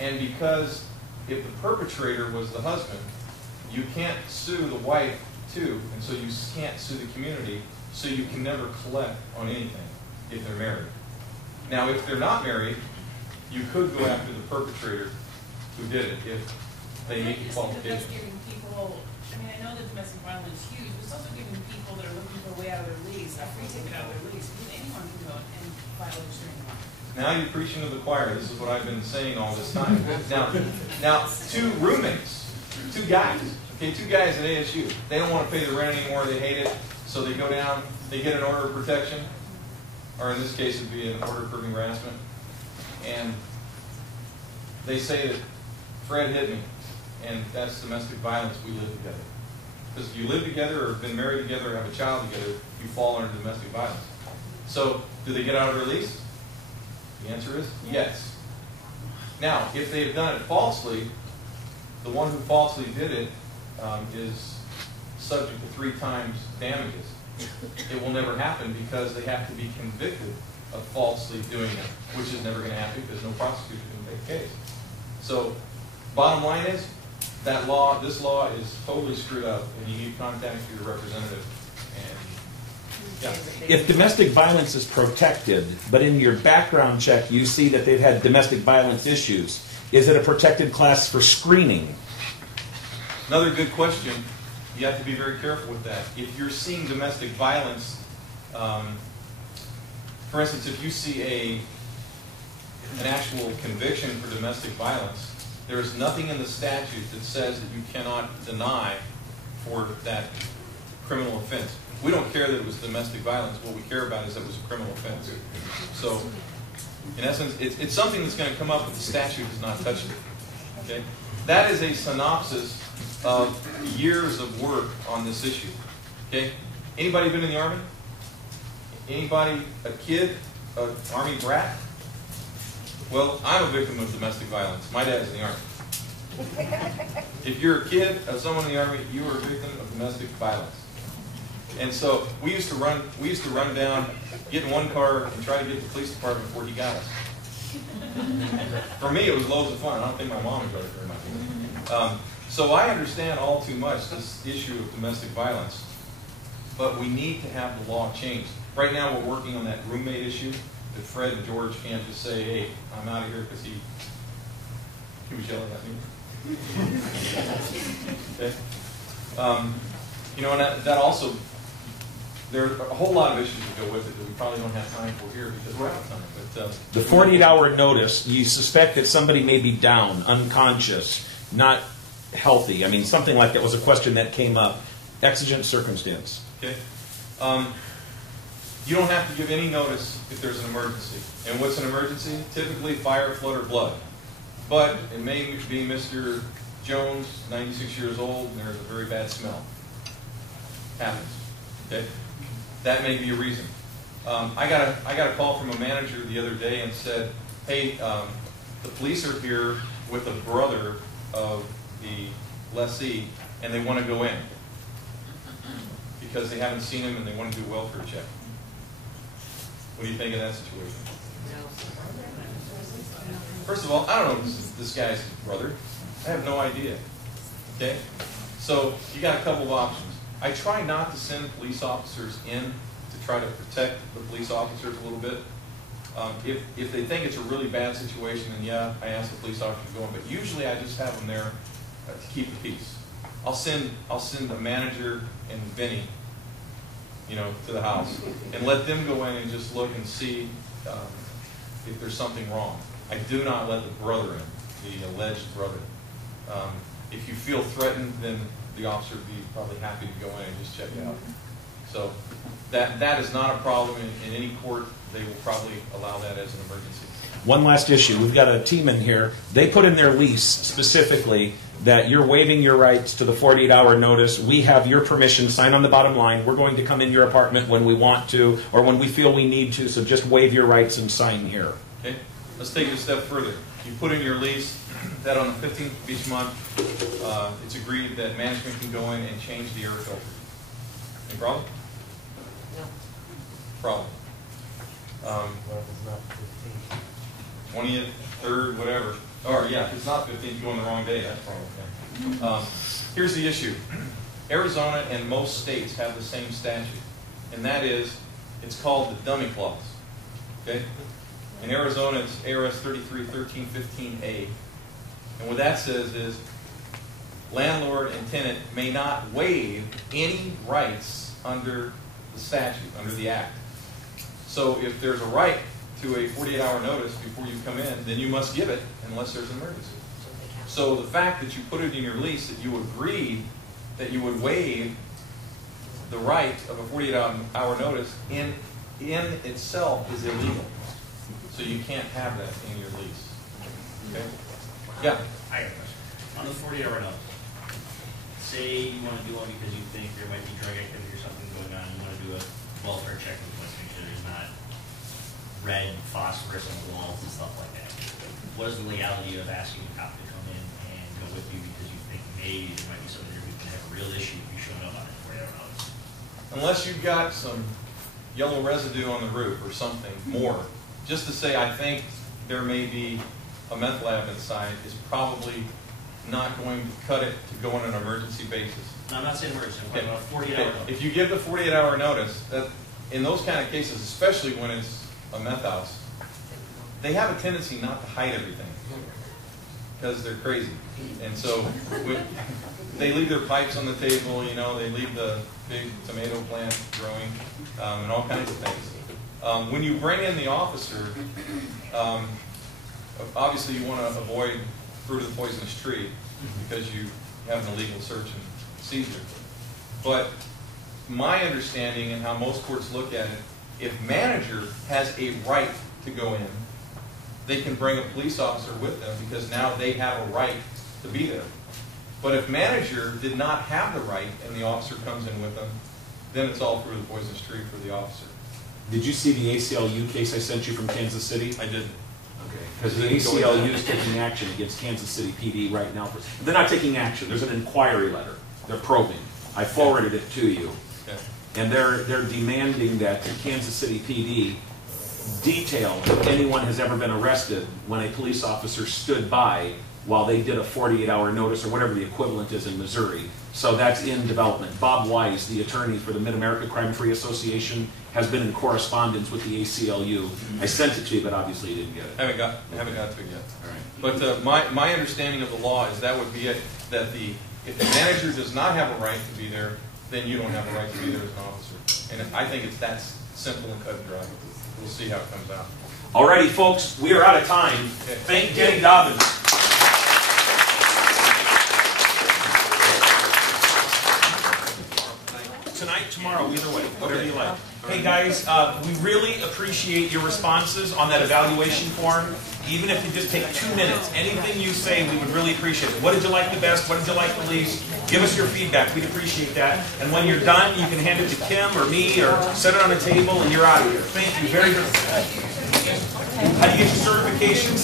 And because if the perpetrator was the husband, you can't sue the wife too, and so you can't sue the community, so you can never collect on anything if they're married. Now, if they're not married, you could go after the perpetrator who did it if they meet the qualifications. That's giving people, I mean, I know that domestic violence is huge, but it's also giving people that are looking for a way out of their lease, a free ticket out of their lease. Anyone can go and file a restraining order. Now you're preaching to the choir. This is what I've been saying all this time. Now, two roommates, two guys at ASU. They don't want to pay the rent anymore. They hate it, so they go down. They get an order of protection, or in this case, it'd be an order of proving harassment. And they say that Fred hit me, and that's domestic violence. We live together. Because if you live together, or have been married together, or have a child together, you fall under domestic violence. So, do they get out of their lease? The answer is yes. Now, if they've done it falsely, the one who falsely did it is subject to 3 times damages. It will never happen because they have to be convicted of falsely doing it, which is never going to happen because no prosecutor can take a case. So, bottom line is, that law, this law is totally screwed up, and you need to contact your representative. Yeah. If domestic violence is protected, but in your background check you see that they've had domestic violence issues, is it a protected class for screening? Another good question. You have to be very careful with that. If you're seeing domestic violence, for instance, if you see an actual conviction for domestic violence, there is nothing in the statute that says that you cannot deny for that criminal offense. We don't care that it was domestic violence. What we care about is that it was a criminal offense. So, in essence, it's something that's going to come up if the statute has not touched it. Okay? That is a synopsis of years of work on this issue. Okay? Anybody been in the Army? Anybody, a kid, an Army brat? Well, I'm a victim of domestic violence. My dad's in the Army. If you're a kid of someone in the Army, you are a victim of domestic violence. And so we used to run down, get in one car, and try to get to the police department before he got us. For me, it was loads of fun. I don't think my mom enjoyed it very much. So I understand all too much this issue of domestic violence, but we need to have the law changed. Right now, we're working on that roommate issue. That Fred and George can't just say, "Hey, I'm out of here," because he was yelling at me. Okay. You know, and that also. There are a whole lot of issues that go with it that we probably don't have time for here because we're out of time. But, the 48-hour notice, you suspect that somebody may be down, unconscious, not healthy. I mean, something like that was a question that came up. Exigent circumstance. Okay. You don't have to give any notice if there's an emergency. And what's an emergency? Typically fire, flood, or blood. But it may be Mr. Jones, 96 years old, and there's a very bad smell. Happens. Okay. That may be a reason. I got a call from a manager the other day and said, "Hey, the police are here with a brother of the lessee, and they want to go in because they haven't seen him and they want to do a welfare check." What do you think of that situation? First of all, I don't know if this guy's brother. I have no idea. Okay, so you got a couple of options. I try not to send police officers in to try to protect the police officers a little bit. If they think it's a really bad situation, then yeah, I ask the police officer to go in. But usually I just have them there to keep the peace. I'll send a manager and Vinny, you know, to the house and let them go in and just look and see if there's something wrong. I do not let the brother in, the alleged brother. If you feel threatened, then the officer would be probably happy to go in and just check it out. So that is not a problem in any court. They will probably allow that as an emergency. One last issue. We've got a team in here. They put in their lease specifically that you're waiving your rights to the 48-hour notice. We have your permission. Sign on the bottom line. We're going to come in your apartment when we want to or when we feel we need to, so just waive your rights and sign here. Okay. Let's take it a step further. You put in your lease that on the 15th of each month, it's agreed that management can go in and change the air filter. Any problem? No. Problem. 20th, 3rd, whatever. Or, yeah, if it's not 15, if you go on the wrong day, that's probably okay. Here's the issue. Arizona and most states have the same statute, and that is, it's called the dummy clause. Okay? In Arizona, it's ARS 33-13-15A. And what that says is, landlord and tenant may not waive any rights under the statute, under the act. So if there's a right to a 48-hour notice before you come in, then you must give it unless there's an emergency. So the fact that you put it in your lease that you agreed that you would waive the right of a 48-hour notice in itself is illegal. So you can't have that in your lease. Okay? Yeah? I got a question. On the 40-hour notice, say you want to do one because you think there might be drug activity or something going on, you want to do a welfare check with us, make sure there's not red phosphorus on the walls and stuff like that. What is the legality of asking a cop to come in and go with you because you think maybe there might be something that we can have a real issue if you showing up on a 40-hour notice? Unless you've got some yellow residue on the roof or something more, just to say I think there may be a meth lab inside is probably not going to cut it to go on an emergency basis. No, I'm not saying emergency, I'm talking about a 48-hour notice. If you give the 48-hour notice, that in those kind of cases, especially when it's a meth house, they have a tendency not to hide everything because they're crazy. And so they leave their pipes on the table, you know, they leave the big tomato plant growing, and all kinds of things. When you bring in the officer, obviously you want to avoid fruit of the poisonous tree because you have an illegal search and seizure. But my understanding and how most courts look at it, if manager has a right to go in, they can bring a police officer with them because now they have a right to be there. But if manager did not have the right and the officer comes in with them, then it's all fruit of the poisonous tree for the officer. Did you see the ACLU case I sent you from Kansas City? I did. Okay. Because the ACLU is taking action against Kansas City PD right now. They're not taking action. There's an inquiry letter. They're probing. I forwarded it to you. Okay. And they're demanding that Kansas City PD detail if anyone has ever been arrested when a police officer stood by while they did a 48-hour notice or whatever the equivalent is in Missouri. So that's in development. Bob Wise, the attorney for the Mid-America Crime-Free Association, has been in correspondence with the ACLU. I sent it to you, but obviously you didn't get it. Haven't got to it yet. All right. But my understanding of the law is that would be it, that if the manager does not have a right to be there, then you don't have a right to be there as an officer. And I think it's that simple and cut and dry. We'll see how it comes out. Alrighty, folks, we are out of time. Okay. Thank Jenny Dobbins. Tonight, tomorrow, either way, whatever you like. Hey guys, we really appreciate your responses on that evaluation form. Even if you just take 2 minutes, anything you say, we would really appreciate it. What did you like the best? What did you like the least? Give us your feedback. We'd appreciate that. And when you're done, you can hand it to Kim or me or set it on a table and you're out of here. Thank you very much. How do you get your certification?